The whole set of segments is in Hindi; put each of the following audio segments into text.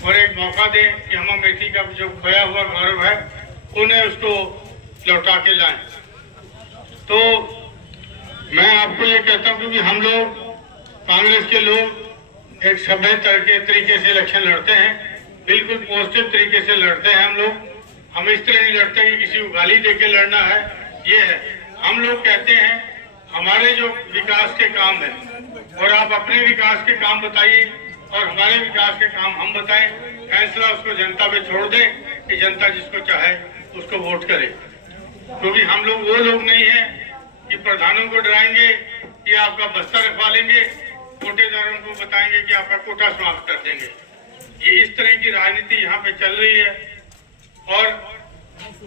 और एक मौका दें कि हम अमेठी का जो खोया हुआ गौरव है उन्हें उसको लौटा के लाएं। तो मैं आपको ये कहता हूँ कि हम लोग कांग्रेस के लोग एक सभ्य तरीके से इलेक्शन लड़ते हैं, बिल्कुल पॉजिटिव तरीके से लड़ते हैं। हम इस तरह नहीं लड़ते कि किसी को गाली देके लड़ना है। ये है, हम लोग कहते हैं हमारे जो विकास के काम है और आप अपने विकास के काम बताइए और हमारे विकास के काम हम बताएं। फैसला उसको जनता पे छोड़ दें कि जनता जिसको चाहे उसको वोट करे, क्योंकि हम लोग वो लोग नहीं हैं कि प्रधानों को डराएंगे कि आपका बस्ता रखवा लेंगे, कोटेदारों को बताएंगे कि आपका कोटा समाप्त कर देंगे। ये इस तरह की राजनीति यहाँ पे चल रही है और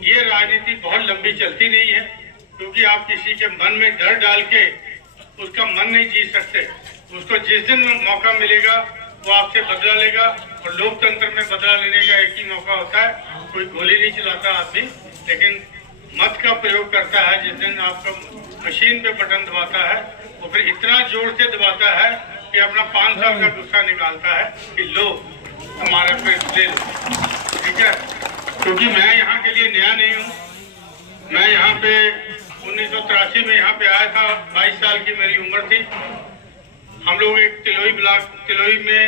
ये राजनीति बहुत लंबी चलती नहीं है, क्योंकि आप किसी के मन में डर डाल के उसका मन नहीं जीत सकते। उसको जिस दिन मौका मिलेगा वो आपसे बदला लेगा, और लोकतंत्र में बदला लेने का एक ही मौका होता है। कोई गोली नहीं चलाता आदमी, लेकिन मत का प्रयोग करता है। जिस दिन आपका मशीन पे बटन दबाता है वो फिर इतना जोर से दबाता है कि अपना 5 साल का गुस्सा निकालता है कि लो हमारा पेट ले लो, ठीक है। क्योंकि मैं यहाँ के लिए नया नहीं हूँ। मैं यहाँ पे 1983 में यहाँ पे आया था, 22 साल की मेरी उम्र थी। हम लोग एक तिलोई में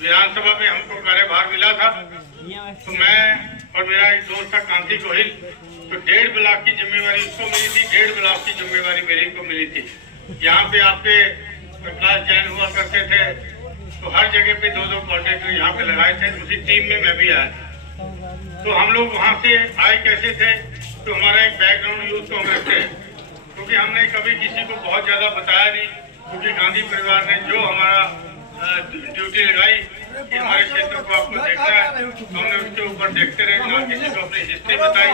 विधानसभा में हमको कार्यभार मिला था, तो मैं और मेरा एक दोस्त था कांति गोहिल, तो 1.5 ब्लॉक की जिम्मेवारी उसको मिली थी, 1.5 ब्लॉक की जिम्मेवारी मेरी को मिली थी। यहाँ पे आपके प्रकाश जैन हुआ करते थे, तो हर जगह पे 2-2 कॉन्ट्रैक्टर यहाँ पे लगाए थे। उसी टीम में मैं भी आया। तो हम लोग वहाँ से आए कैसे थे, तो हमारा एक बैकग्राउंड यूथ कांग्रेस थे, क्योंकि हमने कभी किसी को बहुत ज्यादा बताया नहीं, क्योंकि गांधी परिवार ने जो हमारा ड्यूटी लगाई कि हमारे क्षेत्र को आपको देखना है, हमने उसके ऊपर देखते रहे। ना किसी को अपनी हिस्ट्री बताई,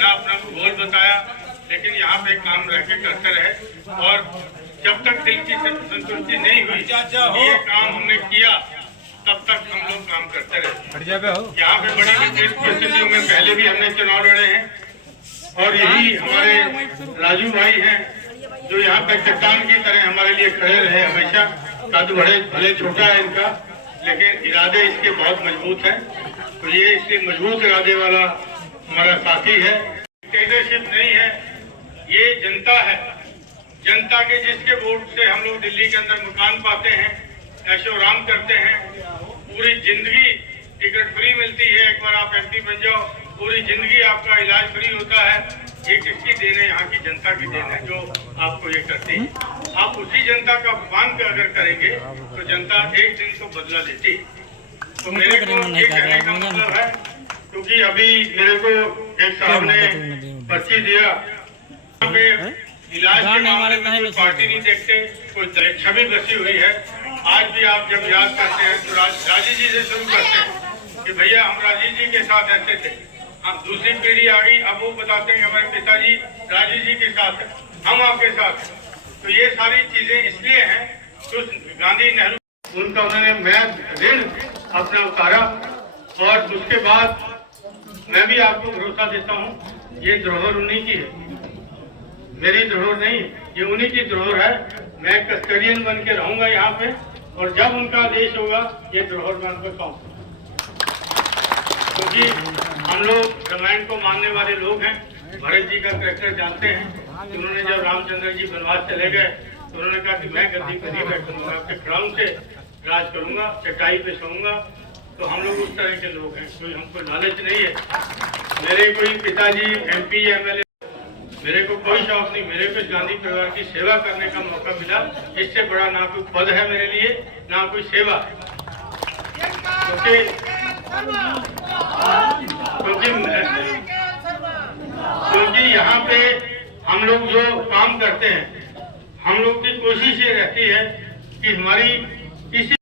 ना अपना भूगोल बताया, लेकिन यहाँ पे काम रह के करते रहे। और जब तक दिल की संतुष्टि नहीं हुई ये काम हमने किया, तब तक हम लोग काम करते रहे। यहाँ पे बड़ी विपरीत परिस्थितियों में पहले भी हमने चुनाव लड़े हैं, और यही हमारे राजू भाई हैं जो यहाँ पे चट्टान की तरह हमारे लिए खड़े रहे हमेशा। कद भले छोटा है इनका, लेकिन इरादे इसके बहुत मजबूत हैं। तो ये इसलिए मजबूत इरादे वाला हमारा साथी है। लीडरशिप नहीं है, ये जनता है। जनता के जिसके वोट से हम लोग दिल्ली के अंदर मकान पाते हैं, ऐशो आराम करते हैं, पूरी जिंदगी टिकट फ्री मिलती है। एक बार आप MP बन जाओ, पूरी जिंदगी आपका इलाज फ्री होता है। ये किसकी देन है? यहाँ की जनता की देन है, जो आपको ये करती है। आप उसी जनता का अपमान अगर करेंगे तो जनता एक दिन को बदला लेती है। तो मेरे को ये कहने का मतलब है, क्योंकि अभी मेरे को एक साहब ने पर्ची दिया, इलाज के मामले में कोई पार्टी नहीं देखते, कोई छवि बसी हुई है। आज भी आप जब याद करते हैं तो राजीव जी से शुरू करते हैं कि भैया हम राजीव जी के साथ ऐसे थे। हम दूसरी पीढ़ी आ गई, अब वो बताते हैं कि हमारे पिताजी राजीव जी के साथ है, हम आपके साथ हैं। तो ये सारी चीजें इसलिए हैं कि गांधी नेहरू उनका उन्होंने मैं ऋण अपना उतारा, और उसके बाद मैं भी आपको भरोसा देता हूँ ये धरोहर उन्हीं की है, मेरी धरोहर नहीं, ये उन्हीं की धरोहर है। मैं कस्टोडियन बन के रहूंगा यहाँ पे, और जब उनका आदेश होगा ये धरोहर मैं उनको सौंपूंगा। क्योंकि हम लोग रामायण को मानने वाले लोग हैं। भरत जी का कैरेक्टर जानते हैं। उन्होंने जब रामचंद्र जी वनवास चले गए तो उन्होंने कहा कि मैं गद्दी पर नहीं बैठूंगा, अपने क्राउन से राज करूंगा, चटाई पे सोऊंगा। तो हम लोग उस तरह के लोग हैं, कोई हमको लालच नहीं है। मेरे कोई पिताजी MP MLA, मेरे को कोई शौक नहीं। मेरे को गांधी परिवार की सेवा करने का मौका मिला, इससे बड़ा ना कोई पद है मेरे लिए, ना कोई सेवा। क्योंकि यहाँ पे हम लोग जो काम करते हैं, हम लोग की कोशिश ये रहती है कि हमारी किसी